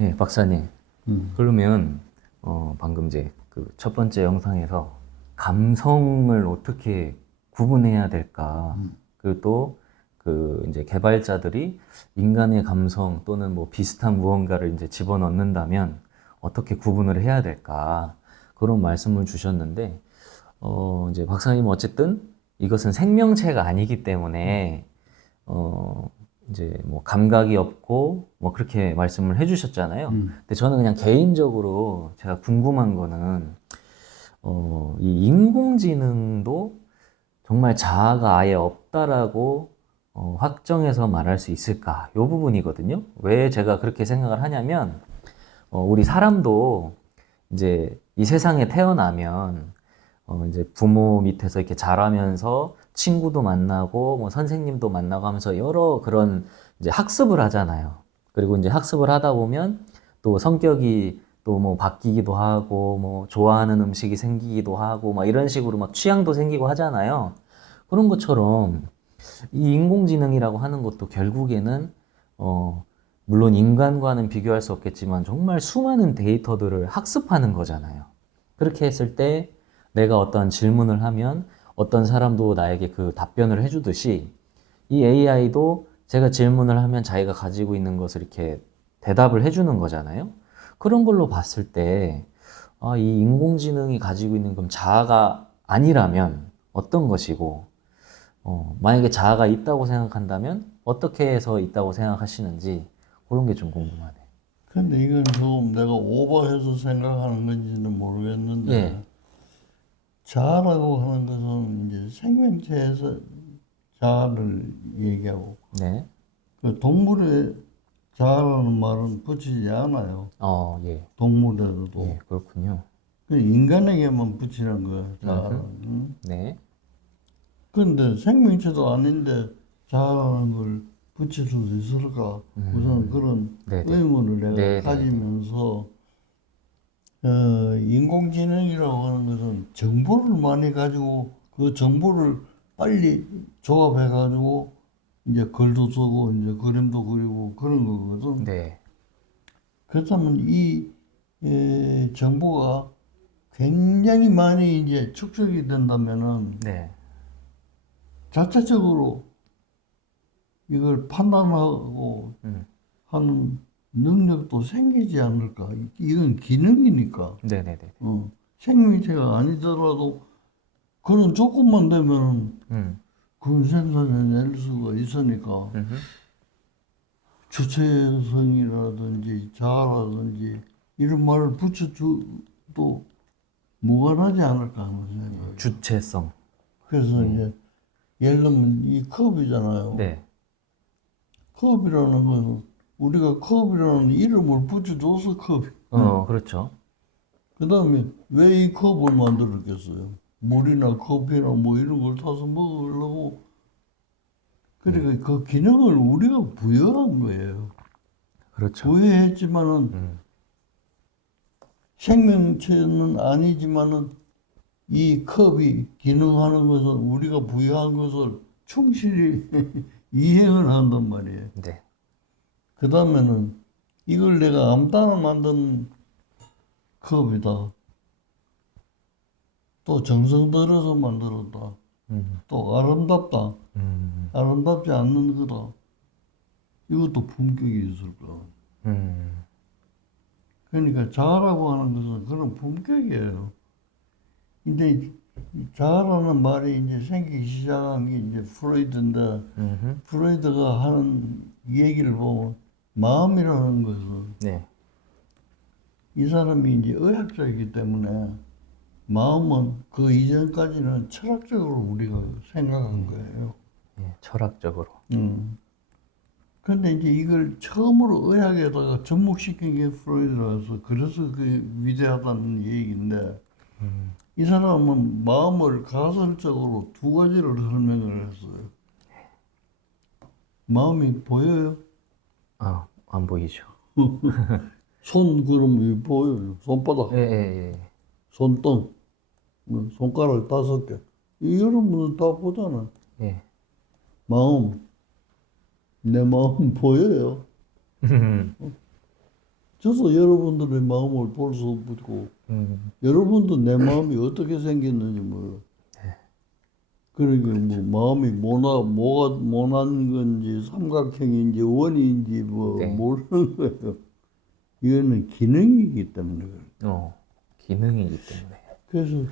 예, 박사님. 음. 그러면 방금 이제 그 첫 번째 영상에서 감성을 어떻게 구분해야 될까? 그리고 또 그 이제 개발자들이 인간의 감성 또는 뭐 비슷한 무언가를 이제 집어넣는다면 어떻게 구분을 해야 될까? 그런 말씀을 주셨는데, 이제 박사님은 어쨌든 이것은 생명체가 아니기 때문에 어, 이제 뭐 감각이 없고 뭐 그렇게 말씀을 해주셨잖아요. 근데 저는 그냥 개인적으로 제가 궁금한 거는 이 인공지능도 정말 자아가 아예 없다라고 확정해서 말할 수 있을까? 요 부분이거든요. 왜 제가 그렇게 생각을 하냐면 우리 사람도 이제 이 세상에 태어나면 이제 부모 밑에서 이렇게 자라면서 친구도 만나고 뭐 선생님도 만나고 하면서 여러 그런 이제 학습을 하잖아요. 그리고 이제 학습을 하다 보면 또 성격이 또 뭐 바뀌기도 하고 뭐 좋아하는 음식이 생기기도 하고 막 이런 식으로 막 취향도 생기고 하잖아요. 그런 것처럼 이 인공지능이라고 하는 것도 결국에는 어 물론 인간과는 비교할 수 없겠지만 정말 수많은 데이터들을 학습하는 거잖아요. 그렇게 했을 때 내가 어떤 질문을 하면 어떤 사람도 나에게 그 답변을 해주듯이 이 AI도 제가 질문을 하면 자기가 가지고 있는 것을 이렇게 대답을 해주는 거잖아요. 그런 걸로 봤을 때, 아, 이 인공지능이 가지고 있는 그럼 자아가 아니라면 어떤 것이고, 만약에 자아가 있다고 생각한다면 어떻게 해서 있다고 생각하시는지 그런 게 좀 궁금하네. 근데 이건 조금 내가 오버해서 생각하는 건지는 모르겠는데, 예, 자아라고 하는 것은 이제 생명체에서 자아를 얘기하고, 네, 그 동물의 자아라는 말은 붙이지 않아요. 예, 동물에도. 예, 그렇군요. 그 인간에게만 붙이는 거야, 자아는. 음, 응? 네, 그런데 생명체도 아닌데 자아라는 걸 붙일 수 있을까? 우선 그런 네네, 의문을 내가 네네네, 가지면서 인공지능이라고 하는 것은 정보를 많이 가지고 그 정보를 빨리 조합해가지고 이제 글도 쓰고 이제 그림도 그리고 그런 거거든. 네, 그렇다면 이 정보가 굉장히 많이 이제 축적이 된다면은 네, 자체적으로 이걸 판단하고 음, 하는 능력도 생기지 않을까? 이건 기능이니까. 네네네, 생명체가 아니더라도 그런 조건만 되면 음, 그런 생산해낼 수가 있으니까 음흠. 주체성이라든지 자아라든지 이런 말을 붙여줘도 무관하지 않을까 하는 생각이에요. 주체성, 그래서 예, 이제 예를 들면 이 컵이잖아요. 네, 컵이라는 것은 우리가 컵이라는 이름을 붙여줘서 컵이. 그렇죠. 그 다음에 왜 이 컵을 만들었겠어요? 물이나 커피나 뭐 이런 걸 타서 먹으려고. 그러니까 그 기능을 우리가 부여한 거예요. 그렇죠. 부여했지만은 음, 생명체는 아니지만은 이 컵이 기능하는 것은 우리가 부여한 것을 충실히 이행을 한단 말이에요. 네, 그 다음에는 이걸 내가 아무따나 만든 컵이다. 또 정성 들여서 만들었다. 음, 또 아름답다. 음, 아름답지 않는 거다. 이것도 품격이 있을 거야. 음, 그러니까 자아라고 하는 것은 그런 품격이에요. 근데 자아라는 말이 이제 생기기 시작한 게 이제 프로이드인데 음흠. 프로이드가 하는 얘기를 보면 마음이라는 것은 네, 이 사람이 이제 의학자이기 때문에 마음은 그 이전까지는 철학적으로 우리가 생각한 거예요. 예, 철학적으로. 음. 근데 이제 이걸 처음으로 의학에다가 접목시킨 게 프로이드라서 그래서 그 위대하다는 얘기인데 이 사람은 마음을 가설적으로 두 가지를 설명을 했어요. 마음이 보여요? 아, 안 보이죠. 손 그럼 보여요. 손바닥, 예, 예, 손등, 뭐 손가락 5개. 이 여러분은 다 보잖아. 예, 예. 마음, 내 마음 보여요. 저도 여러분들의 마음을 볼 수 없고 여러분도 내 마음이 어떻게 생겼는지 몰라. 그러니까 뭐 마음이 뭐가 모난 건지 삼각형인지 원인지 뭐 네. 모르는 거예요. 이거는 기능이기 때문에 그래요. 기능이기 때문에. 그래서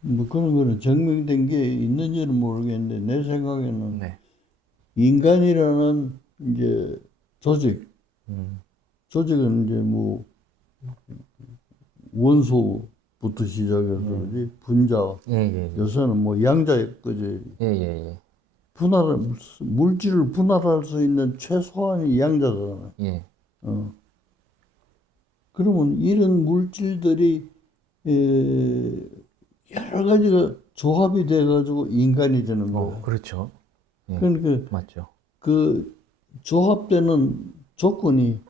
뭐 그런 거는 증명된 게 있는지는 모르겠는데 내 생각에는 네. 인간이라는 이제 음, 조직은 이제 뭐 원소부터 시작해서 그지 분자 예. 요새는 뭐 양자 그지 예. 물질을 분할할 수 있는 최소한이 양자잖아. 예. 어. 그러면 이런 물질들이 여러 가지가 조합이 돼가지고 인간이 되는 거예요. 그렇죠. 예. 그러니까 맞죠. 그 조합되는 조건이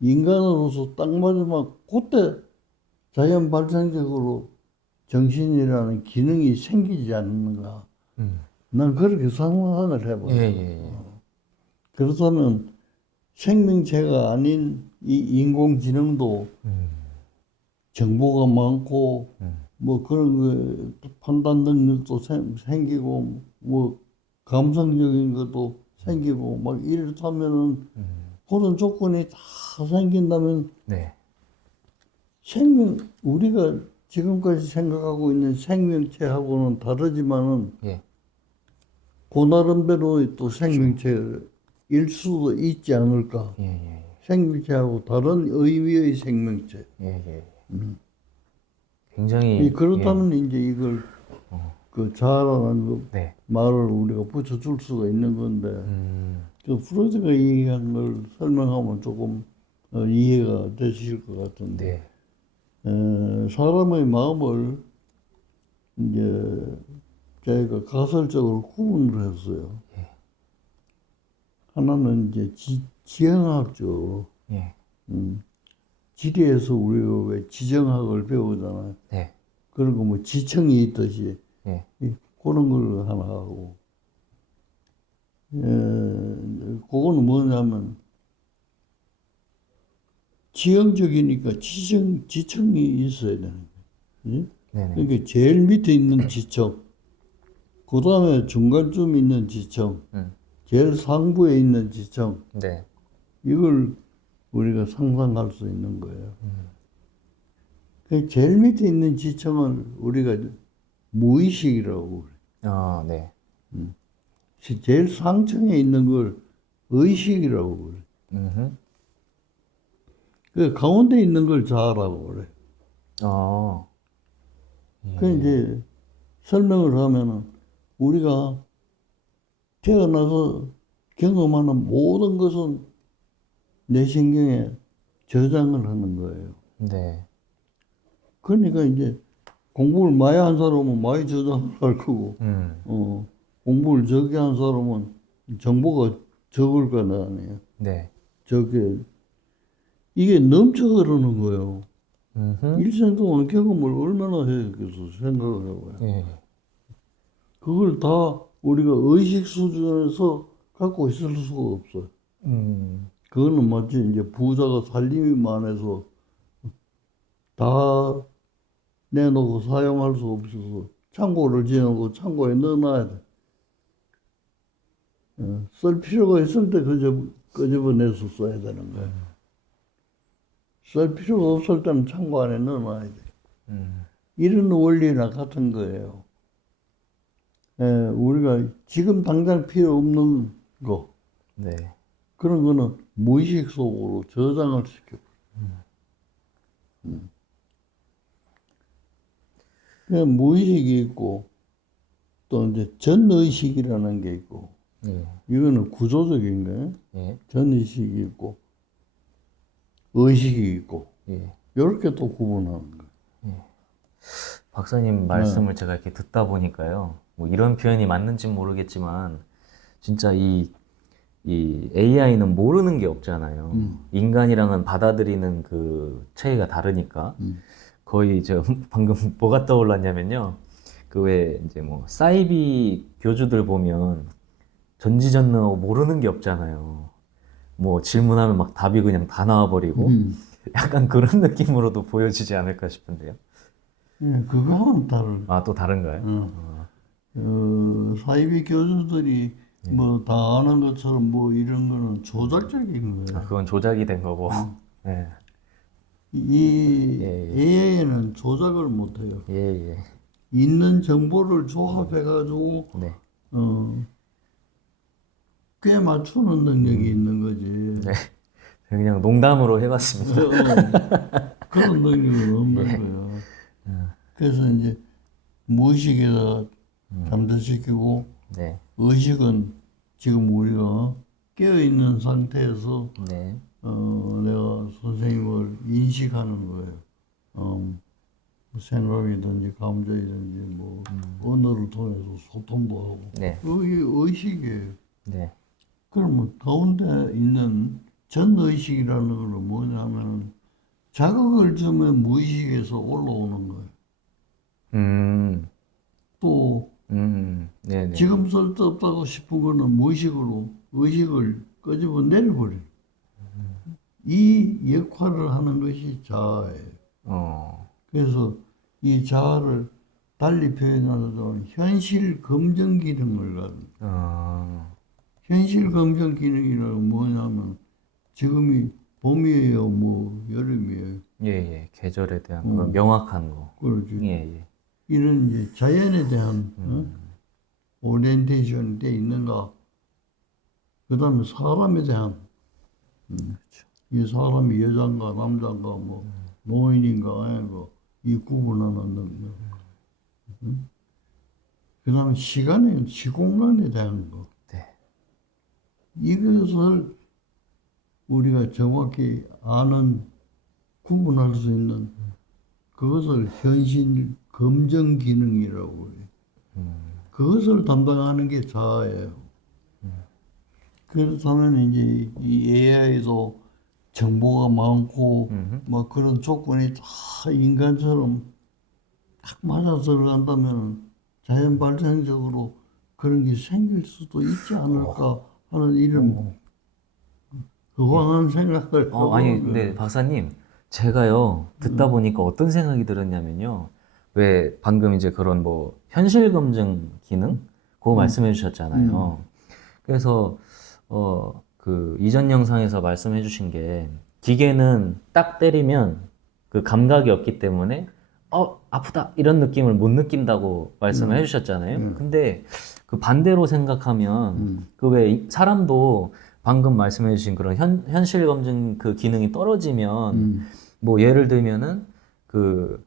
인간으로서 딱 맞으면 그때 자연 발생적으로 정신이라는 기능이 생기지 않는가. 음. 난 그렇게 상상을 해봐요. 예. 그렇다면 생명체가 아닌 이 인공지능도 정보가 많고 뭐 그런 거 판단 능력도 생기고 뭐 감성적인 것도 생기고 막 이렇다면은 그런 조건이 다 생긴다면 네. 우리가 지금까지 생각하고 있는 생명체하고는 다르지만은 예. 그 나름대로 또 생명체일 수도 있지 않을까. 예. 생명체하고 다른 의미의 생명체. 예. 굉장히 그렇다면 이제 이걸 그 자아라는 그 네. 말을 우리가 붙여줄 수가 있는 건데 그 프로이트가 얘기한 걸 설명하면 조금 이해가 되실 것 같은데 사람의 마음을 이제 저희가 가설적으로 구분을 했어요. 예. 하나는 이제 지형학적 예. 지리에서 우리가 왜 지정학을 배우잖아요. 네. 그런 거 뭐 지청이 있듯이 예. 그런 걸 하나 하고 그거는 뭐냐면 지형적이니까 지청이 있어야 되는 거예요. 네네. 그러니까 제일 밑에 있는 지청, 그 다음에 중간쯤 있는 지청, 제일 상부에 있는 지청, 네. 이걸 우리가 상상할 수 있는 거예요. 그 제일 밑에 있는 지청을 우리가 무의식이라고 그래요. 네. 제일 상층에 있는 걸 의식이라고 그래. 그 가운데 있는 걸 자아라고 그래. 그 이제 설명을 하면은 우리가 태어나서 경험하는 모든 것은 내 신경에 저장을 하는 거예요. 네. 그러니까 이제 공부를 많이 한 사람은 많이 저장을 할 거고, 공부를 적게 한 사람은 정보가 적을 거 아니에요. 네. 이게 넘쳐 흐르는 거예요. 일생 동안 경험을 얼마나 했겠어 생각을 해봐요. 예. 그걸 다 우리가 의식 수준에서 갖고 있을 수가 없어요. 그거는 마치 이제 부자가 살림이 많아서 다 내놓고 사용할 수 없어서 창고를 지어놓고 창고에 넣어놔야 돼. 쓸 필요가 있을 때 끄집어내서 써야 되는 거야. 쓸 필요가 없을 때는 창고 안에 넣어놔야 돼. 이런 원리나 같은 거예요. 우리가 지금 당장 필요 없는 거, 네. 그런 거는 무의식 속으로 저장을 시켜. 그냥 무의식이 있고, 또 이제 전의식이라는 게 있고, 이거는 구조적인 거예요. 전의식이 있고, 의식이 있고, 이렇게 또 구분하는 거예요. 박사님 말씀을 제가 이렇게 듣다 보니까요, 뭐 이런 표현이 맞는지 모르겠지만, 진짜 이 AI는 모르는 게 없잖아요. 인간이랑은 받아들이는 그 체계가 다르니까. 거의 방금 뭐가 떠올랐냐면요. 그 왜 이제 뭐 사이비 교주들 보면 전지전능하고 모르는 게 없잖아요. 뭐 질문하면 막 답이 그냥 다 나와버리고. 약간 그런 느낌으로도 보여지지 않을까 싶은데요. 예, 그거하고는 다른. 아, 또 다른가요? 사이비 교주들이 네. 뭐 다 아는 것처럼 뭐 이런 거는 조작적인 아, 거예요. 그건 조작이 된 거고. 네. 이 예, AI는 조작을 못해요. 예, 예. 있는 정보를 조합해가지고 네. 꽤 맞추는 능력이 있는 거지. 네. 그냥 농담으로 해봤습니다. 그런 능력은 없는 거야. 그래서 이제 무의식에다 잠재시키고 네. 의식은 지금 우리가 깨어 있는 상태에서 네. 내가 선생님을 인식하는 거예요. 생각이든지 감정이든지 뭐 언어를 통해서 소통도 하고 네. 그게 의식이에요. 네. 그러면 가운데 있는 전의식이라는 건 뭐냐면 자극을 주면 무의식에서 올라오는 거예요. 또 네네. 지금 쓸데없다고 싶은 거는 무의식으로 의식을 끄집어 내려버려요. 이 역할을 하는 것이 자아예요. 그래서 이 자아를 달리 표현하자면 현실 검증 기능을 가진 현실 검증 기능이라는 뭐냐면 지금이 봄이에요, 뭐 여름이에요. 예, 예. 계절에 대한 그런 명확한 거. 그렇지. 예, 예. 이런 이제 자연에 대한 오리엔테이션이 돼 있는가. 그다음에 사람에 대한 이 사람이 여자인가 남자인가 뭐 노인인가 아닌가 이 구분하는 능력. 그다음에 시간에 시공간에 대한 거. 네. 이것을 우리가 정확히 아는 구분할 수 있는 그것을 현실 검증 기능이라고 해요. 그것을 담당하는 게 자아예요. 그렇다면 이제 이 AI도 정보가 많고 막 그런 조건이 다 인간처럼 딱 맞아 들어간다면 자연 발생적으로 그런 게 생길 수도 있지 않을까 하는 이런 허황한 생각을 하고 아니, 있는 근데 거예요. 박사님, 제가요, 듣다 보니까 어떤 생각이 들었냐면요. 왜 방금 이제 그런 뭐, 현실 검증 기능? 그거 말씀해 주셨잖아요. 그래서, 그 이전 영상에서 말씀해 주신 게, 기계는 딱 때리면 그 감각이 없기 때문에, 아프다! 이런 느낌을 못 느낀다고 말씀을 해 주셨잖아요. 근데 그 반대로 생각하면, 그 왜 사람도 방금 말씀해 주신 그런 현실 검증 그 기능이 떨어지면, 뭐 예를 들면은 그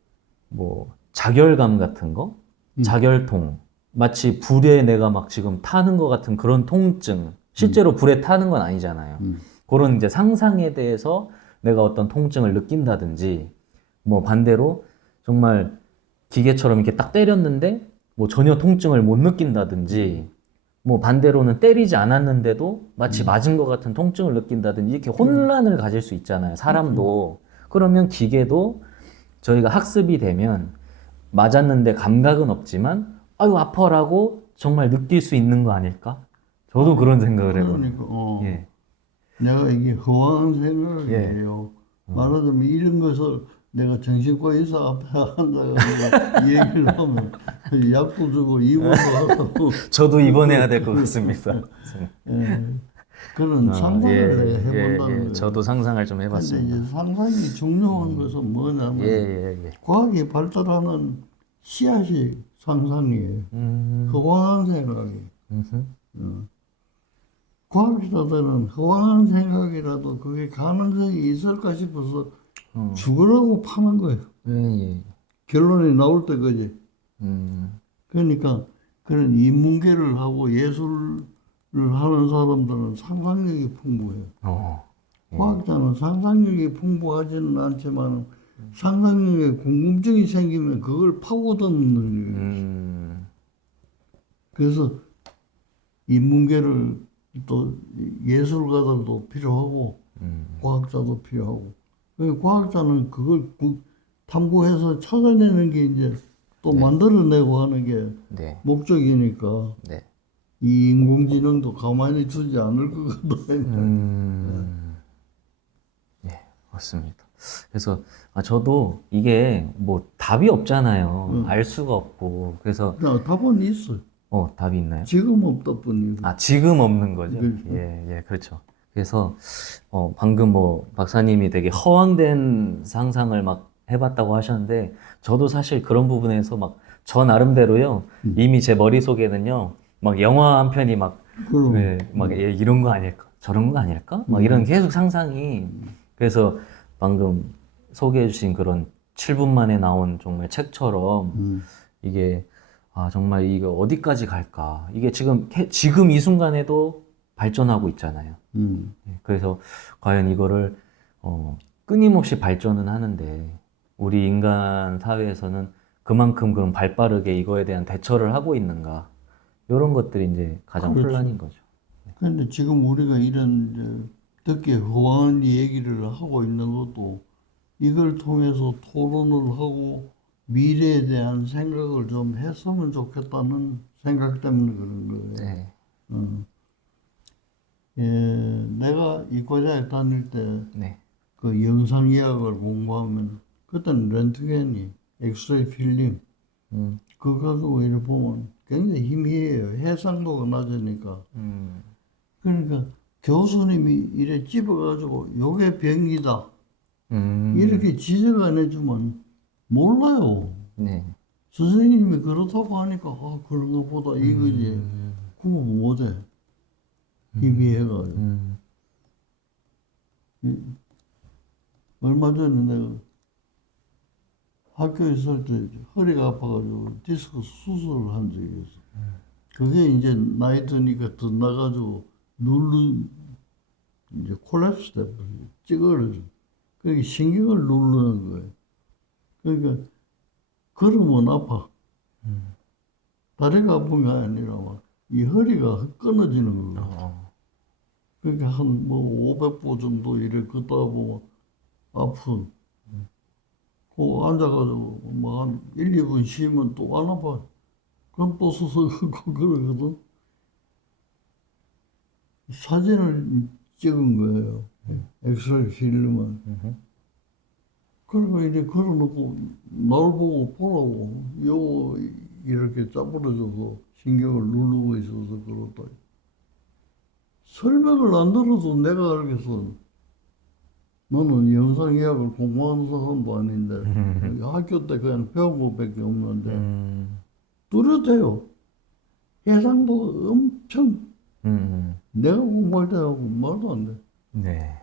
뭐 자결감 같은 거, 자결통, 마치 불에 내가 막 지금 타는 것 같은 그런 통증, 실제로 불에 타는 건 아니잖아요. 그런 이제 상상에 대해서 내가 어떤 통증을 느낀다든지, 뭐 반대로 정말 기계처럼 이렇게 딱 때렸는데 뭐 전혀 통증을 못 느낀다든지, 뭐 반대로는 때리지 않았는데도 마치 맞은 것 같은 통증을 느낀다든지 이렇게 혼란을 가질 수 있잖아요. 사람도. 그러면 기계도 저희가 학습이 되면 맞았는데 감각은 없지만 아유 아파라고 정말 느낄 수 있는 거 아닐까? 저도 그런 생각을 해봐요. 그러니까 예. 내가 이게 허황한 생각이에요. 말하자면 이런 것을 내가 정신과 의사 앞에 앉아가지고 얘기를 하면 약도 주고 입원도 하고 저도 입원해야 될 것 같습니다. 그런 예, 상상을 내가 해본다는 예. 거예요. 저도 상상을 좀 근데 해봤습니다. 이제 상상이 중요한 것은 뭐냐면 예. 과학이 발달하는 씨앗이 상상이에요. 허황한 생각이. 과학자들은 허황한 생각이라도 그게 가능성이 있을까 싶어서 죽으라고 파는 거예요. 예. 결론이 나올 때까지. 음, 그러니까 그런 인문계를 하고 예술을 하는 사람들은 상상력이 풍부해요. 과학자는 상상력이 풍부하지는 않지만 상상력에 궁금증이 생기면 그걸 파고드는 능력이에요. 그래서 인문계를 또 예술가들도 필요하고 과학자도 필요하고 과학자는 그걸 탐구해서 찾아내는 게 이제 또 만들어내고 하는 게 네. 목적이니까 네. 이 인공지능도 가만히 두지 않을 것 같아요. 예, 맞습니다. 그래서 저도 이게 뭐 답이 없잖아요. 응. 알 수가 없고. 그래서 답은 있어. 답이 있나요? 지금 없다 뿐이고. 지금 없는 거죠. 그렇죠. 예, 그렇죠. 그래서 방금 뭐 박사님이 되게 허황된 상상을 막 해봤다고 하셨는데 저도 사실 그런 부분에서 막 저 나름대로요. 이미 제 머릿속에는요. 막 영화 한 편이 막 그럼. 이런 거 아닐까? 저런 거 아닐까? 막 이런 계속 상상이. 그래서 방금 소개해 주신 그런 7분 만에 나온 정말 책처럼 이게 정말 이거 어디까지 갈까? 이게 지금 이 순간에도 발전하고 있잖아요. 그래서 과연 이거를 끊임없이 발전은 하는데 우리 인간 사회에서는 그만큼 그럼 발빠르게 이거에 대한 대처를 하고 있는가? 이런 것들이 이제 가장 그렇죠. 혼란인 거죠. 그런데 지금 우리가 이런 이제 듣기에 허황한 얘기를 하고 있는 것도 이걸 통해서 토론을 하고 미래에 대한 생각을 좀 했으면 좋겠다는 생각 때문에 그런 거예요. 네. 예, 내가 이과대학 다닐 때 네. 그 영상의학을 공부하면 그때는 렌트겐이 엑스레이 필름 그거 가지고 이렇게 보면 굉장히 희미해요. 해상도가 낮으니까. 그러니까 교수님이 이래 집어가지고 요게 병이다 이렇게 지적 안 해주면 몰라요. 네. 선생님이 그렇다고 하니까 그런 것보다 이거지. 그거 못해. 희미해가지고. 얼마 전에 내가 학교에 있을 때 허리가 아파가지고 디스크 수술을 한 적이 있어. 그게 이제 나이 드니까 더 나가지고 이제 콜랩스 돼버려. 찌그러져. 그게 신경을 누르는 거예요. 그러니까 걸으면 아파. 다리가 아픈 게 아니라 막 이 허리가 끊어지는 거예요. 그러니까 한 뭐 500보 정도 이래 걷다 보면 아픈. 그 앉아가지고 뭐 한 1, 2분 쉬면 또 안 아파. 그럼 또 서서 걷고 그러거든. 사진을 찍은 거예요. 엑스레이 필름을. 그리고 이제 걸어놓고 날 보고 보라고. 요 이렇게 짜부러져서 신경을 누르고 있어서 그렇다. 설명을 안 들어도 내가 알겠어. 너는 영상의학을 공부하는 사람도 아닌데 학교 때 그냥 배운 것밖에 없는데 뚜렷해요. 해상도가 엄청 내가 공부할 때하고 말도 안 돼. 네.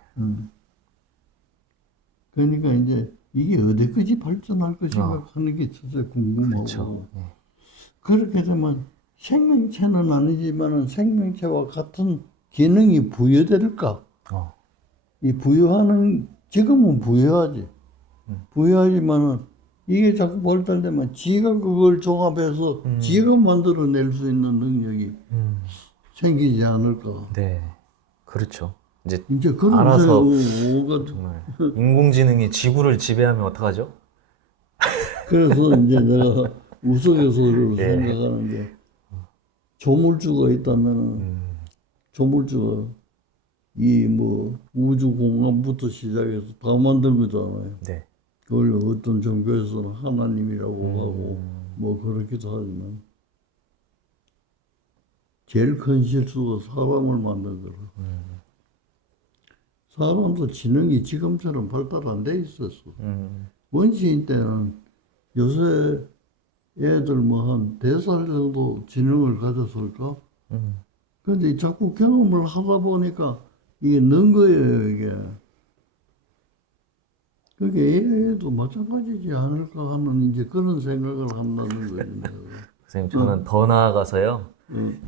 그러니까 이제 이게 어디까지 발전할 것인가 하는 게 진짜 궁금하고 그렇죠. 그렇게 되면 생명체는 아니지만 생명체와 같은 기능이 부여될까? 이 부여하는 지금은 부여하지. 부여하지만은 이게 자꾸 발달되면 지가 그걸 종합해서 지가 만들어낼 수 있는 능력이 생기지 않을까. 네. 그렇죠. 이제 그런 알아서 오가 정말 인공지능이 지구를 지배하면 어떡하죠? 그래서 이제 내가 우스갯소리로 예. 생각하는 게 조물주가 있다면 조물주가 이 뭐 우주 공간부터 시작해서 다 만든 거잖아요. 네. 그걸 어떤 종교에서는 하나님이라고 하고 뭐 그렇기도 하지만 제일 큰 실수가 사람을 만든 거라. 사람도 지능이 지금처럼 발달 안 돼 있었어. 원시인 때는 요새 애들 뭐 한 4살 정도 지능을 가졌을까? 근데 자꾸 경험을 하다 보니까 이게 는 거예요, 이게. 그게 애도 마찬가지지 않을까 하는 이제 그런 생각을 한다는 거지. 선생님, 저는 더 나아가서요.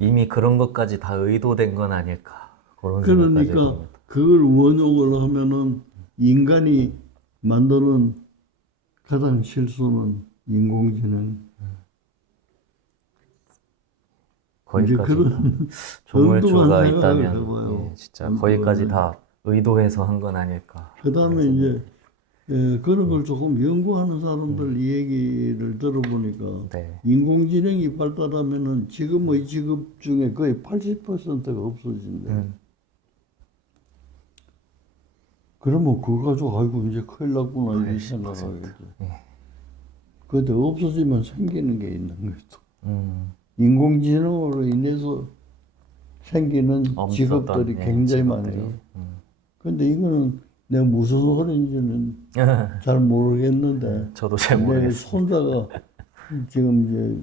이미 그런 것까지 다 의도된 건 아닐까. 그런 생각까지 그러니까 해봅니다. 그걸 원용을 하면은 인간이 만드는 가장 실수는 인공지능. 거기까지 그런 조물주가 엉뚱한 생각을 있다면 해봐요. 진짜 거기까지 다 의도해서 한 건 아닐까. 그 다음에 이제 그런 걸 조금 연구하는 사람들 얘기를 들어보니까 네. 인공지능이 발달하면은 지금의 직업 중에 거의 80%가 없어진대. 그러면 그거 가지고 아이고 이제 큰일 났구나 이렇게 80%. 생각하겠죠. 예. 근데 없어지면 생기는 게 있는 거죠. 음. 인공지능으로 인해서 생기는 없었던, 직업들이 예, 굉장히 직업들이. 많죠. 근데 이거는 내가 무슨 소리인지는 잘 모르겠는데 저도 잘 내 모르겠어요. 손자가 지금 이제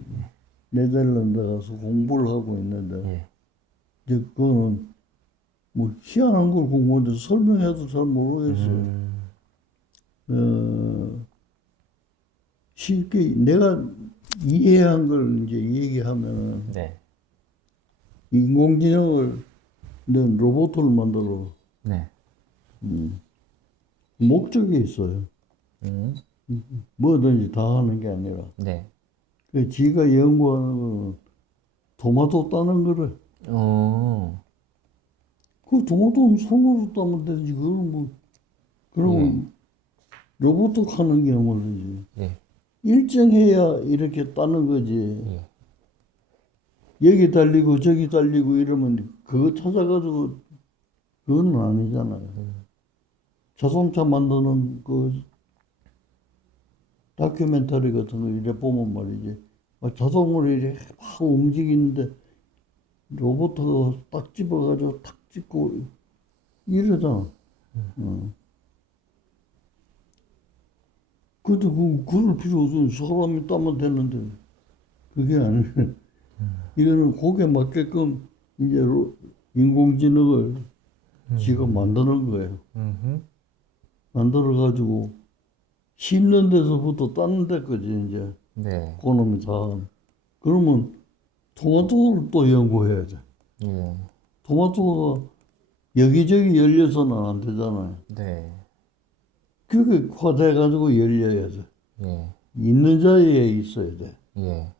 네덜란드 가서 공부를 하고 있는데 예. 이제 그거는 뭐 희한한 걸 공부하는데 설명해도 잘 모르겠어요. 어, 쉽게 내가 이해한 걸 이제 얘기하면은 네. 인공지능을 는 로봇을 만들어 네. 목적이 있어요. 음. 뭐든지 다 하는 게 아니라 네. 그 지가 연구하는 거는 토마토 따는 거를 어. 그 토마토는 손으로 따면 되지 그건 뭐 그러면 로봇 하는 게 뭐지 예. 일정해야 이렇게 따는 거지 예. 여기 달리고 저기 달리고 이러면 그거 찾아가지고 그건 아니잖아요. 자동차 만드는 그 다큐멘터리 같은 거 이래 보면 말이지 막 자동으로 이렇게 막 움직이는데 로봇가 딱 집어가지고 탁 찍고 이러잖아. 근데 그럴 필요 없어. 사람이 따면 되는데 그게 아니에요. 이거는 거기에 맞게끔 이제 인공지능을 지가 만드는 거예요. 음흠. 만들어가지고 심는 데서부터 따는 데까지 이제 네. 그놈이 다. 그러면 토마토를 또 연구해야 돼. 예. 토마토가 여기저기 열려서는 안 되잖아요. 네. 그게 과대해가지고 열려야 돼. 예. 있는 자리에 있어야 돼. 예.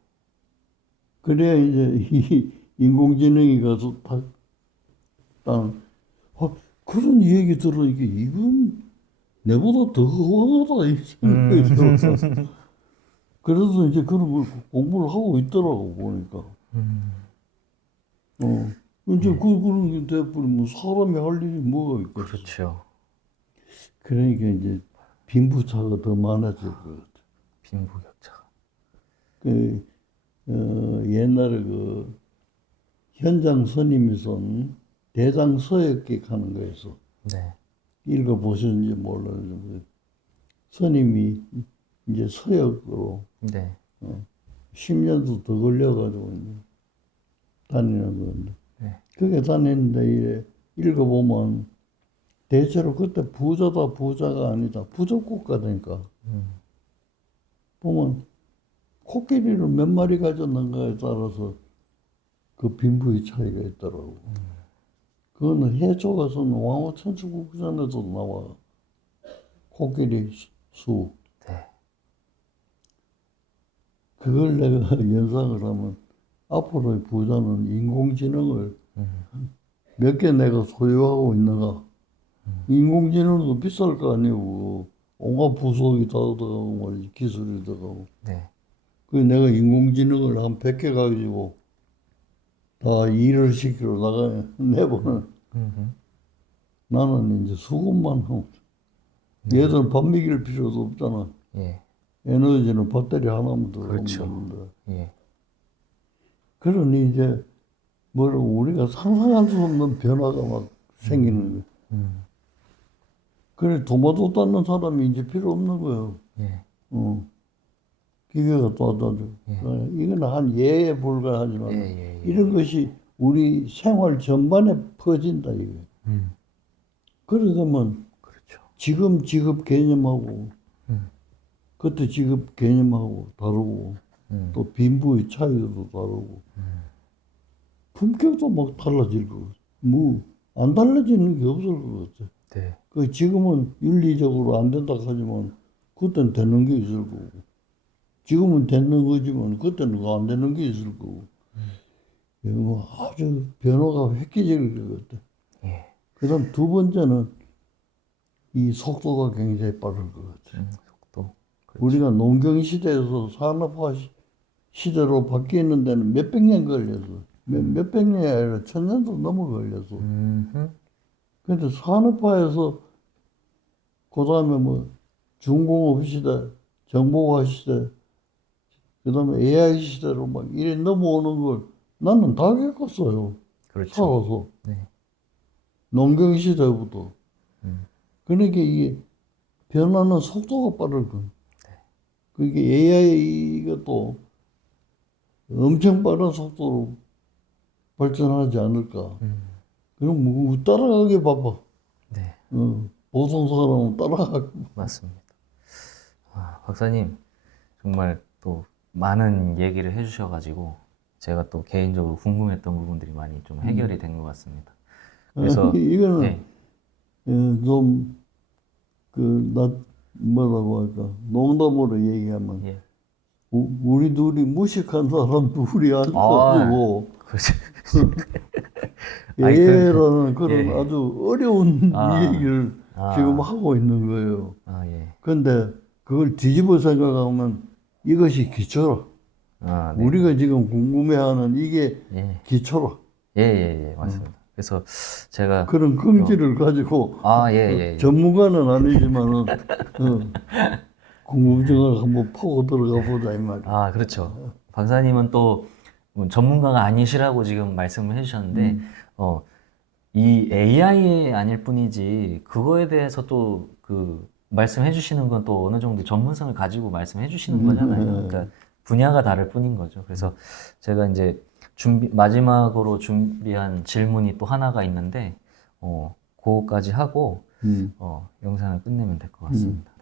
그래야 이제 이 인공지능이 가서 딱, 그런 얘기 들으니까 이건 내보다 더 훌륭하다 이 생각이 들어서. 그래서 이제 그런 걸 공부를 하고 있더라고 보니까. 이제 그런 게 돼버리면 사람이 할 일이 뭐가 있겠어. 그렇죠. 그러니까 이제 빈부차가 더 많아질 것 같아. 빈부격차가. 옛날에 그 현장 선임이 쓴 대장 서역기 하는 거에서 네. 읽어보셨는지 몰랐는데 선임이 이제 서역으로 네. 10년도 더 걸려가지고 이제 다니는 건데 네. 그게 다니는데 이래 읽어보면 대체로 그때 부자다 부자가 아니다 부족국가니까 보면 코끼리를 몇 마리 가졌는가에 따라서 그 빈부의 차이가 있더라고. 그거는 해초 가서는 왕호천추국전에도 나와. 코끼리 수. 네. 그걸 내가 연상을 하면 앞으로의 부자는 인공지능을 몇 개 내가 소유하고 있는가. 인공지능도 비쌀 거 아니고 온갖 부속이 다 들어가고 말이지 기술이 들어가고. 네. 그 내가 인공지능을 한 100개 가지고 다 일을 시키러 내보는 나는 이제 수급만 하고 얘들은 밥 먹일 필요도 없잖아. 예. 에너지는 배터리 하나만 들어가면 그렇죠. 되는데. 예. 그러니 이제 뭐라고 우리가 상상할 수 없는 변화가 막 생기는 거야. 그래 도마도 따는 사람이 이제 필요 없는 거예요. 예. 기계가 도와줘도. 이건 한 예에 불과하지만 예. 이런 것이 우리 생활 전반에 퍼진다 이거. 그러다면 그렇죠. 지금 직업 개념하고 그때 직업 개념하고 다르고 또 빈부의 차이도 다르고 품격도 막 달라질 거. 뭐안 달라지는 게 없을 것 같아. 네. 그 지금은 윤리적으로 안 된다 하지만 그때는 되는 게 있을 거고 지금은 되는 거지만 그때는 안 되는 게 있을 거고 이거 뭐 아주 변화가 획기적일 것 같아. 예. 그다음 두 번째는 이 속도가 굉장히 빠를 것 같아. 속도. 그렇죠. 우리가 농경 시대에서 산업화 시대로 바뀌는 데는 몇백 년 걸렸어. 몇백 년이 아니라 1000년도 넘어 걸렸어. 근데 산업화에서 그다음에 뭐 중공업 시대, 정보화 시대, 그다음에 AI 시대로 막 이래 넘어오는 걸 나는 다 겪었어요. 그렇죠. 살아서. 네. 농경 시대부터. 음. 그러니까 이게 변하는 속도가 빠르고. 그게 AI가 또 엄청 빠른 속도로 발전하지 않을까. 그럼 뭐 따라가기 바빠. 네. 보통 사람은 따라가기 맞습니다. 아, 박사님 정말 또 많은 얘기를 해주셔가지고 제가 또 개인적으로 궁금했던 부분들이 많이 좀 해결이 된 것 같습니다. 그래서 이거는 네. 좀 나 뭐라고 할까 농담으로 얘기하면 예. 우리 둘이 무식한 사람 둘이 아, 앉아가지고 그렇죠. 아니, AI라는 그런 예. 아주 어려운 아, 얘기를 지금 하고 있는 거예요. 아, 예. 근데 그걸 뒤집어 생각하면 이것이 기초라. 아, 네. 우리가 지금 궁금해하는 이게 예. 기초라. 예, 예, 예, 맞습니다. 그래서 제가 그런 긍지를 가지고 아, 예, 예, 예. 전문가는 아니지만은 궁금증을 한번 파고 들어가 보자 이 말이야. 아, 그렇죠. 박사님은 또뭐 전문가가 아니시라고 지금 말씀을 해주셨는데, 이 AI에 아닐 뿐이지, 그거에 대해서 또 그 말씀해 주시는 건 또 어느 정도 전문성을 가지고 말씀해 주시는 거잖아요. 그러니까 분야가 다를 뿐인 거죠. 그래서 제가 이제 마지막으로 준비한 질문이 또 하나가 있는데, 그거까지 하고, 영상을 끝내면 될 것 같습니다.